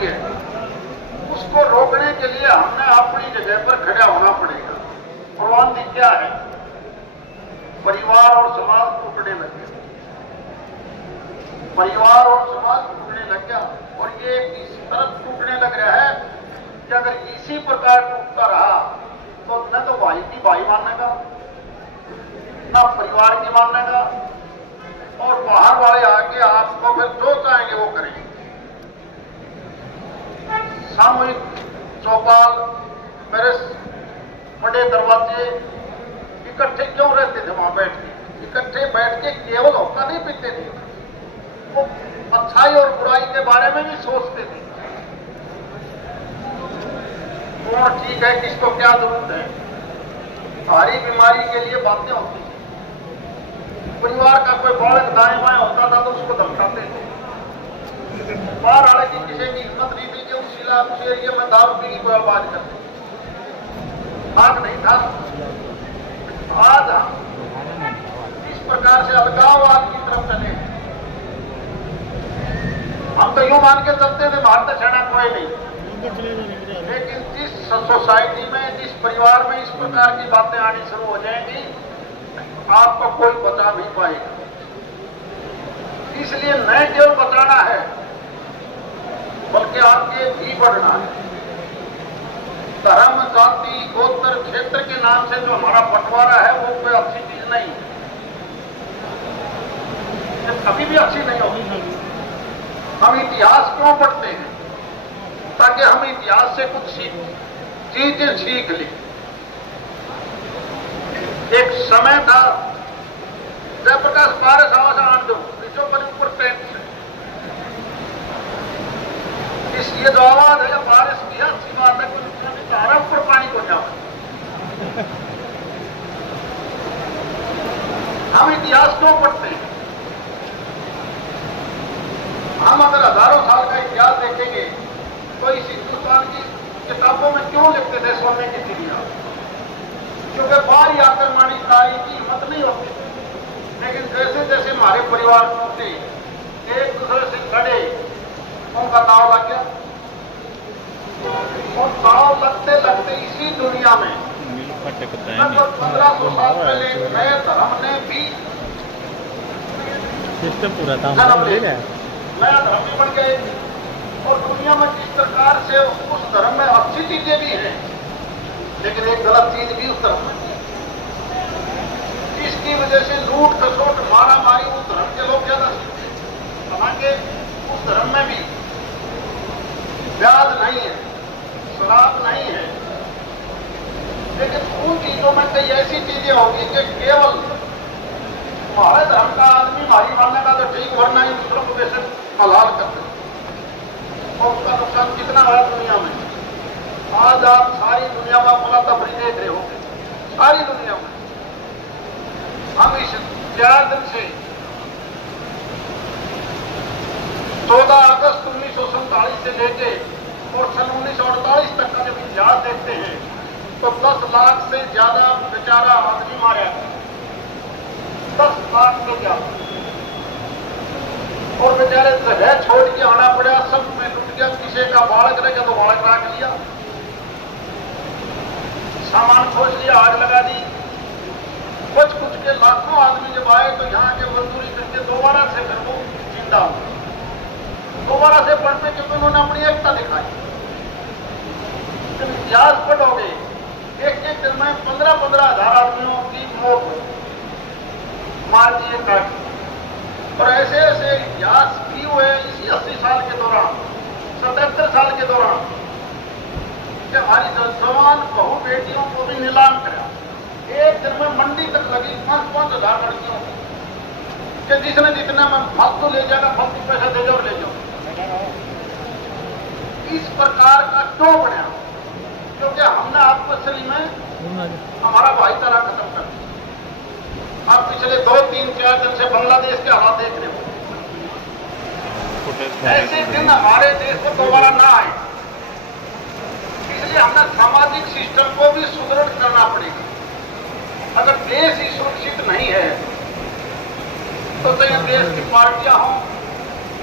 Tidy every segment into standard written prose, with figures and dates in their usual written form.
रही है, उसको रोकने के लिए हमने अपनी जगह पर खड़ा होना पड़ेगा। प्रबंध क्या है? परिवार और समाज टूटने लगे, परिवार और समाज टूटने लग गया, और ये इस तरह टूटने लग रहा है कि अगर इसी प्रकार टूटता रहा तो न तो भाई की भाई मानेगा, न परिवार की मानेगा, और बाहर वाले आके आपको फिर जो चाहेंगे वो करेंगे। सामूहिक चौपाल, मेरे बड़े दरवाजे इकट्ठे क्यों रहते थे? वहां बैठ के, इकट्ठे बैठ के केवल होका नहीं पीते थे, वो अच्छाई और बुराई के बारे में भी सोचते थे। कौन ठीक है, किसको क्या जरूरत है, सारी बीमारी के लिए बातें होती थी। परिवार का कोई बालक दाएं बाएं होता था तो उसको धमकाते थे। बाहर आने की किसी की हिम्मत नहीं थी कि उस एरिया में दारू पी की कोई आवाज करते, भाग नहीं था। आज हम इस प्रकार से अलगाववाद की तरफ चले हैं। हम तो यूं मान के चलते थे भारत छेड़ा कोई नहीं, लेकिन जिस सोसाइटी में, जिस परिवार में इस प्रकार की बातें आनी शुरू हो जाएंगी, आपको कोई बचा नहीं पाएगा। इसलिए न केवल बचाना है बल्कि आपके भी बढ़ना है। धर्म, जाति, गोत्र, क्षेत्र के नाम से जो हमारा बंटवारा है वो कोई अच्छी चीज नहीं है, ये कभी भी अच्छी नहीं होगी। हम इतिहास क्यों पढ़ते हैं? ताकि हम इतिहास से कुछ चीजें सीख लें। एक समय था जयप्रकाश पारस आवासा आन दो नीचों पर ऊपर ट्रेन से इस ये जो आवाज है बारिश की है, अच्छी बात है, कुछ धारा ऊपर पानी को जाओ। हम इतिहास क्यों पढ़ते हैं? हम अगर हजारों साल का इतिहास देखेंगे तो इस हिंदुस्तान की किताबों में क्यों लिखते थे सोने की चिड़िया? क्योंकि बाहर ही आकर मानिकारी की हिम्मत नहीं होती। लेकिन जैसे जैसे हमारे परिवार टूटे, एक दूसरे से लड़े, उनका दाव लग गया। और दाव लगते लगते इसी दुनिया में लगभग 1500 साल पहले नए धर्म ने भी जन्म ले लिया, नया धर्म भी बन गए। और दुनिया में जिस प्रकार से उस धर्म में अच्छी चीजें भी हैं, लेकिन एक गलत चीज भी उस धर्म में है, इसकी वजह से लूट खसोट मारा मारी उस धर्म के लोग ज्यादा सीखते हैं। हालांकि उस धर्म में भी ब्याज नहीं है, शराब नहीं है, लेकिन उन चीजों में कई ऐसी चीजें होगी कि केवल हमारे धर्म का आदमी हमारी मानने का तो ठीक, वरना ही दूसरों को वैसे मलाल करते। और उसका नुकसान कितना है दुनिया में। आज आप सारी दुनिया में अपना तफरी देख रहे हो, सारी दुनिया में। हम इस 4 दिन से 14 अगस्त 1947 से लेके और सन 1948 तक का जब इतिहास देखते हैं तो 10 लाख से ज्यादा बेचारा आदमी मारा है, 10 लाख से ज्यादा। और बेचारे जगह छोड़ के आना पड़ा, सब में लुट गया। किसी का बालक रह गया तो बालक राख लिया, सामान खोज लिया, आग लगा दी। कुछ कुछ के लाखों आदमी जब आए तो यहाँ के मजदूरी करके दोबारा से फिर वो जिंदा हुए, दोबारा से पढ़ने के तो उन्होंने अपनी एकता दिखाई। जब इतिहास पढ़ोगे एक एक दिन में 15-15 हजार आदमियों की मौत हुई, मार दिए, काट। और ऐसे ऐसे इतिहास भी हुए इसी 80 साल के दौरान, 77 साल के दौरान, कि हमारी जवान बहु बेटियों को भी नीलाम करा। एक दिन में मंडी तक लगी 5-5 हजार लड़कियों की, कि जिसने जितना में फालतू ले जाएगा, फालतू पैसा दे जाओ और ले जाओ। इस प्रकार का क्यों बना? क्योंकि हमने आपस में हमारा भाईचारा खत्म कर दिया। आप पिछले 2-3-4 दिन से बांग्लादेश के हालात देख रहे हो। ऐसे दिन हमारे देश में दोबारा ना आए, इसलिए हमें सामाजिक सिस्टम को भी सुदृढ़ करना पड़ेगा। अगर देश ही सुरक्षित नहीं है तो चाहे देश की पार्टियां हों,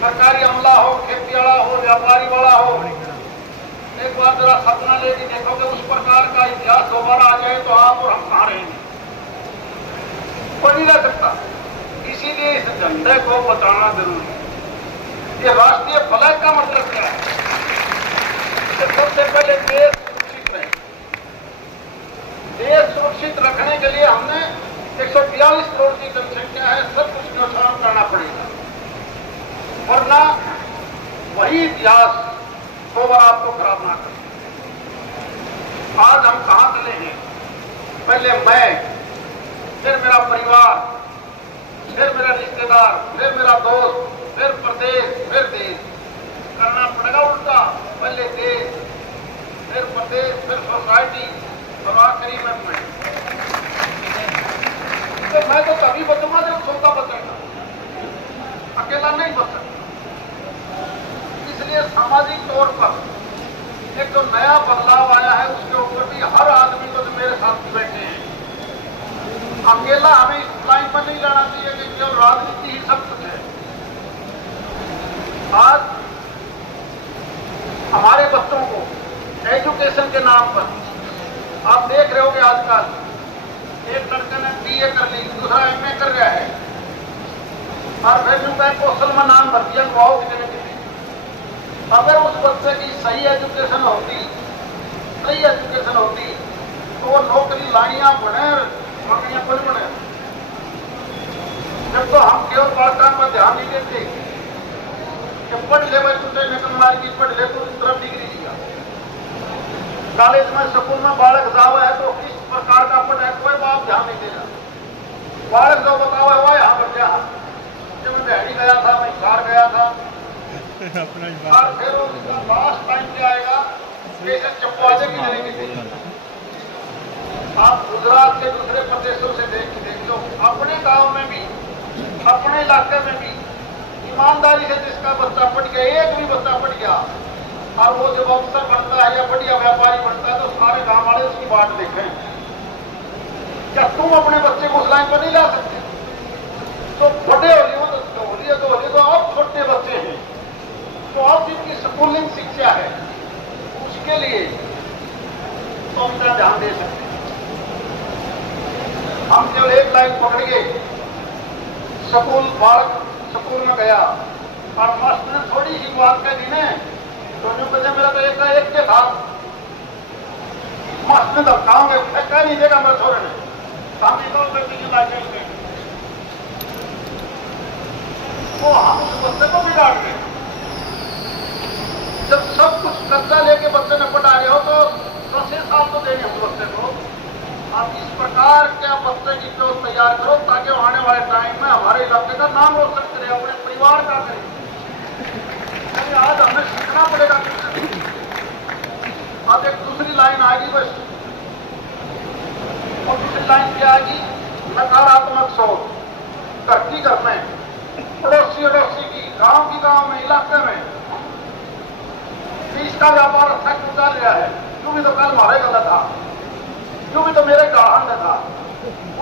सरकारी अमला हो, खेती वाला हो, व्यापारी वाला हो, एक बार जरा सपना लेके देखो कि उस प्रकार का इतिहास दोबारा आ जाए तो आप और हम कहाँ रहेंगे? कोई नहीं रह सकता। इसीलिए इस झंडे को बचाना जरूरी है। ये राष्ट्रीय फ्लैग का मतलब क्या है? कि सबसे पहले देश सुरक्षित रहे। देश सुरक्षित रखने के लिए हमने 142 करोड़ की जनसंख्या है, सब कुछ नुकसान करना पड़ेगा, वरना वही इतिहास दोबारा आपको खराब ना करे। आज हम कहां चले हैं? पहले मैं, फिर मेरा परिवार, फिर मेरा रिश्तेदार, फिर मेरा दोस्त, फिर प्रदेश, फिर देश। करना पड़ेगा उल्टा, पहले देश, फिर प्रदेश, फिर सोसाइटी और आखिरी में मैं। तो मैं तो तभी बचूंगा जब छोटा बचेगा, अकेला नहीं बच सकता। इसलिए सामाजिक तौर पर एक जो नया बदलाव आया है उसके ऊपर भी हर आदमी को जो मेरे साथ बैठे हैं, अकेला हमें इस लाइन पर नहीं जाना चाहिए कि केवल राजनीति ही सब कुछ है। आज हमारे बच्चों को एजुकेशन के नाम पर आप देख रहे हो कि आजकल एक लड़के ने BA कर ली, दूसरा MA कर रहा है और वैल्यू बैंक कौशल में नाम भर दिया। वाओ कितने कितने। अगर उस बच्चे की सही एजुकेशन होती तो वो नौकरी लाइयां बने, नौकरियां कुछ बने। जब तो हम केवल पाकिस्तान पर ध्यान नहीं देते कि पढ़ ले भाई, तुझे निकल मार की पढ़ ले तो इस तरफ डिग्री लिया। कॉलेज में स्कूल में बालक जावा है तो किस प्रकार का पढ़ है कोई बाप ध्यान नहीं देगा। बालक जो बतावा हुआ यहाँ पर क्या, जब मैं दिहाड़ी गया था, मैं कार गया था, और फिर उसका लास्ट टाइम क्या आएगा, जैसे चपवाजे की जगह आप गुजरात के दूसरे प्रदेशों से देख लो, अपने गांव में भी, अपने इलाके में भी ईमानदारी से जिसका बच्चा पढ़ गया, एक भी बच्चा पढ़ गया और वो जब अफसर बनता है या बढ़िया व्यापारी बनता है तो सारे गांव वाले उसकी बात देखें। क्या तुम अपने बच्चे को उस लाइन पर नहीं ला सकते? तो बड़े हो लिए तो अब छोटे बच्चे हैं तो अब जिनकी स्कूलिंग शिक्षा है उसके लिए तो हम क्या ध्यान दे सकते हैं? हम केवल एक लाइन पकड़ के बालक स्कूल में गया और मास्टर ने थोड़ी सी बात कह दी ने तो मेरा तो एक के था, मास्टर ने धमकाओगे कह नहीं देगा मेरे छोरे ने सामने तौर पर लाइसेंस में वो हम उस बच्चे को बिगाड़ गए। जब सब कुछ कर्जा लेके बच्चे ने पढ़ा रहे हो तो 10 साल तो देने उस बच्चे को। आप इस प्रकार के बच्चे की जो तैयार करो ताकि आने वाले टाइम में हमारे इलाके का नाम रोशन करे, अपने परिवार का करे। आज हमें सीखना पड़ेगा। अब एक दूसरी लाइन आएगी बस, और दूसरी लाइन क्या आएगी? नकारात्मक सोच, धरती घर में, पड़ोसी की, गांव में, इलाके में इसका व्यापार अच्छा क्यों चल रहा है? क्यों भी तो कल मारे गलत था, क्यों भी तो मेरे गाढ़ में था।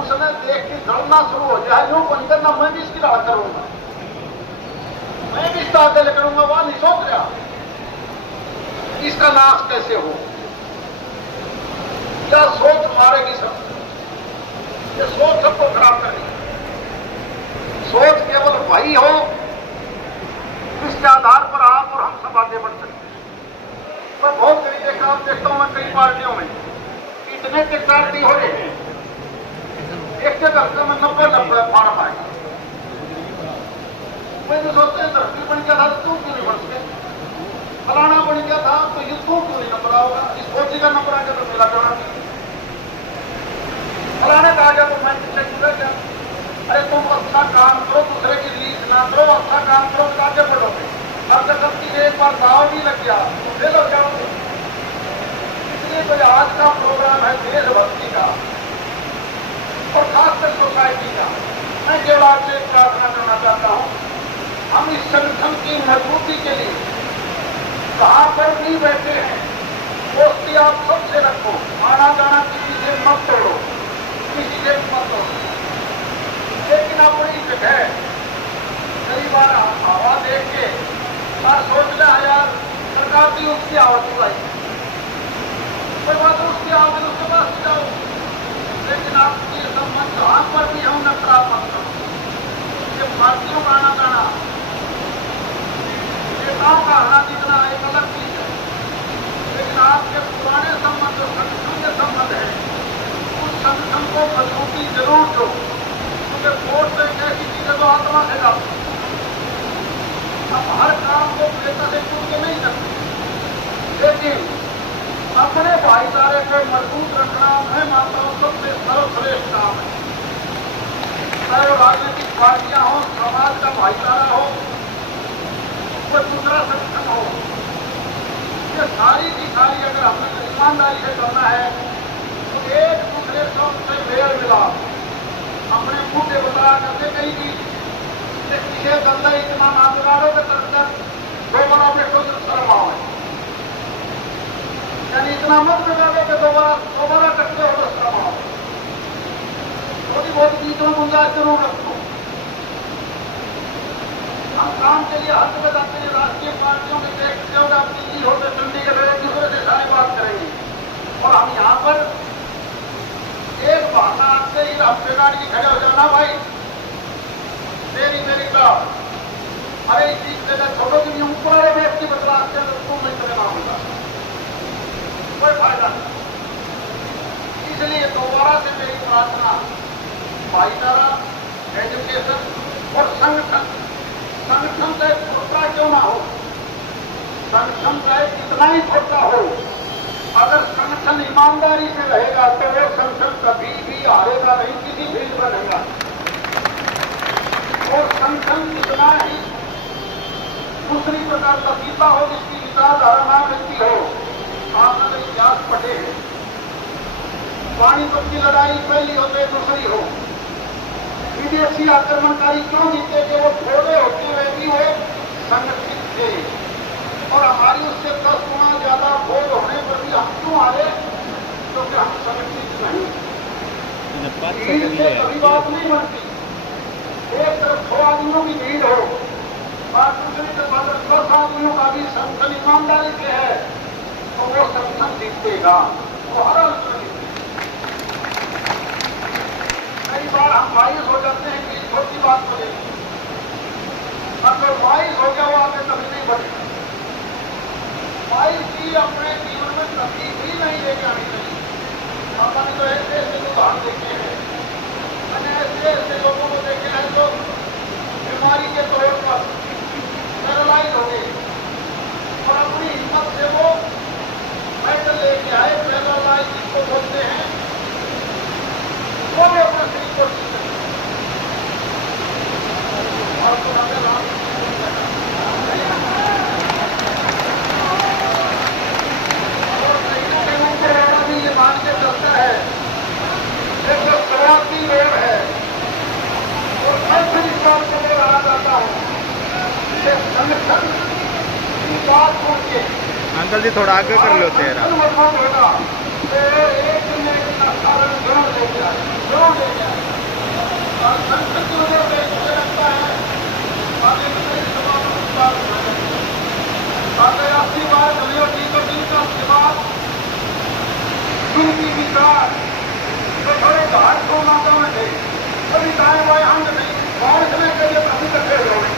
उसने देख के जलना शुरू हो जाए, यूं बन करना मैं भी इसकी राह करूंगा, मैं भी इस आगे लेकरूंगा। वहां नहीं सोच रहा इसका नाश कैसे हो, क्या सोच मारेगी सब, ये सोच सबको खराब करेगी। सोच केवल वही हो जिसके आधार पर आप और हम सब आगे बढ़ सकते हैं। मैं बहुत कहीं देखता हूं मैं कई पार्टियों में इतने पार्टी हो रहे हैं, एक के घर में 90 फार्म आएगा। मैं तो सोचते हैं धरती बन गया था तो तू क्यों नहीं बन सके, फलाना बन गया था तो ये तू क्यों नहीं नंबर होगा, इस फौजी का नंबर आ गया तो मेरा करना, फलाने का आ गया तो मैं किससे जुड़ा क्या? अरे तुम अच्छा काम करो, दूसरे की लीक ना करो, अच्छा काम करो तो आगे बढ़ोगे। अब जब सबकी एक बार दाव भी लग गया तो फेल हो जाओगे। इसलिए तो आज का प्रोग्राम है देशभक्ति का और खासकर सोसाइटी का। मैं केवल आपसे एक प्रार्थना करना चाहता हूं, हम इस संगठन की मजबूती के लिए कहां पर भी बैठे हैं दोस्ती आप सबसे रखो, आना जाना किसी से मत तोड़ो, किसी से मत तोड़ो, लेकिन अपनी जगह कई बार हवा देख के और सोच लिया यार सरकार की उसकी आवाज आई, कोई बात उसकी आवाज उसके पास जाओ, लेकिन आपकी संबंध हम पर भी हम नफरत मत करो। ये भारतीयों का आना जाना, नेताओं का आना दिखना एक अलग चीज है, लेकिन आपके पुराने संबंध जो संगठन के संबंध है उस संगठन को मजबूती जरूर दो, क्योंकि वोट तो एक ऐसी चीज है जो आत्मा से जाती है। अब हर काम को नेता से टूट के नहीं करते, लेकिन अपने भाईचारे को मजबूत रखना मैं मानता हूं सबसे सर्वश्रेष्ठ काम है। चाहे वो राजनीतिक पार्टियां हो, समाज का भाईचारा हो, कोई दूसरा संगठन हो, ये सारी की सारी अगर हमें ईमानदारी से करना है तो एक दूसरे से मेल मिला, अपने मुंह के बता करके कहीं भी किसी धंधा इतना ना बिगाड़ो कि तरफ दो बड़ा बेटो से शर्म आओ, यानी इतना मत बिगाड़ो कि दोबारा कटते हो तो शर्म आओ। थोड़ी बहुत बीच में गुंजाइश जरूर रखो। हम काम के लिए हर जगह जाते हैं, राष्ट्रीय पार्टियों के देखते हो आप दिल्ली होते चंडीगढ़ एक दूसरे से सारी बात करेंगे, और हम यहाँ पर एक बहाना आपसे ही हफ्ते गाड़ी खड़े हो जाना भाई मेरी का, अरे इस चीज जगह छोड़ो कि ऊपर वाले व्यक्ति बदला के तुम नहीं करना होगा, कोई फायदा नहीं। इसलिए दोबारा से मेरी प्रार्थना, भाईचारा, एजुकेशन और संगठन चाहे छोटा क्यों ना हो, संगठन चाहे कितना ही छोटा हो, अगर संगठन ईमानदारी से रहेगा तो वो संगठन कभी भी हारेगा नहीं, किसी फील्ड में रहेगा। और संगठन कितना ही दूसरी प्रकार का पीता हो, जिसकी विचारधारा ना मिलती हो, आपने इतिहास पढ़े हैं, पानीपत की लड़ाई पहली हो चाहे दूसरी हो, विदेशी आक्रमणकारी क्यों जीते कि वो थोड़े होते हुए भी वो संगठित थे, और हमारी उससे 10 गुना ज्यादा भोग होने पर भी हम क्यों हारे, क्योंकि हम संगठित नहीं। कभी बात नहीं बनती, एक तरफ 100 आदमियों की भीड़ हो और दूसरी तरफ 10 आदमियों का भी संगठन ईमानदारी से है तो वो संगठन जीतेगा, वो हर अंतर जीतेगा। कई बार हम मायूस हो जाते हैं कि छोटी बात को लेकर, अगर मायूस हो गया वो आगे कभी नहीं बढ़ेगा। मायूसी अपने जीवन में कभी भी नहीं लेके आनी चाहिए। हमने तो ऐसे ऐसे उदाहरण देखे हैं, मैंने ऐसे ऐसे लोगों को देखे हैं जो बीमारी के तौर पर पैरालाइज हो गए और अपनी हिम्मत से वो मेडल लेके आए, पैरालाइज जिसको बोलते हैं, वो भी अपने शरीर को ठीक कर और तो भी ये मान के चलता है एक जो शुरुआती रोड है और ऐसे इस बात को मैं रहा जाता हूँ कि संगठन की बात सुन के अंकल जी थोड़ा आगे कर लो तेरा मजबूत होगा तो एक दिन एक कारण जरूर लेके आए और संगठन की वजह से मुझे लगता है आगे आपकी बात हमें ठीक और दिन का उसके बाद उनकी विचार तो थोड़े घाट को माता में थे, कभी दाएं बाएं अंग नहीं, बारिश में कभी अभी तक फेल हो गए।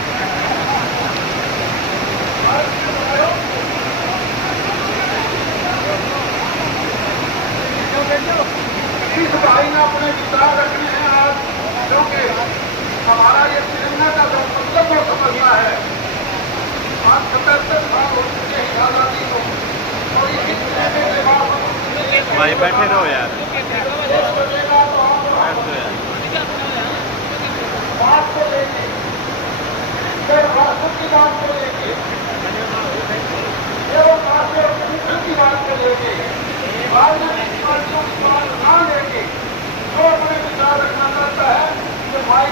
इस भाई ने अपने विचार रखने हैं आज, क्योंकि हमारा ये तिरंगा का जो मतलब वो समझना है। आज 77 साल हो चुके हैं आजादी को, और इसी तिरंगे के बाद भाई बैठे रहो यार, बात को लेके, फिर राष्ट्र की बात को लेके, एवं राष्ट्रीय संगठन की बात को लेके, राजनीतिक पार्टियों की बात ना लेके जो अपने विचार रखना चाहता है कि भाई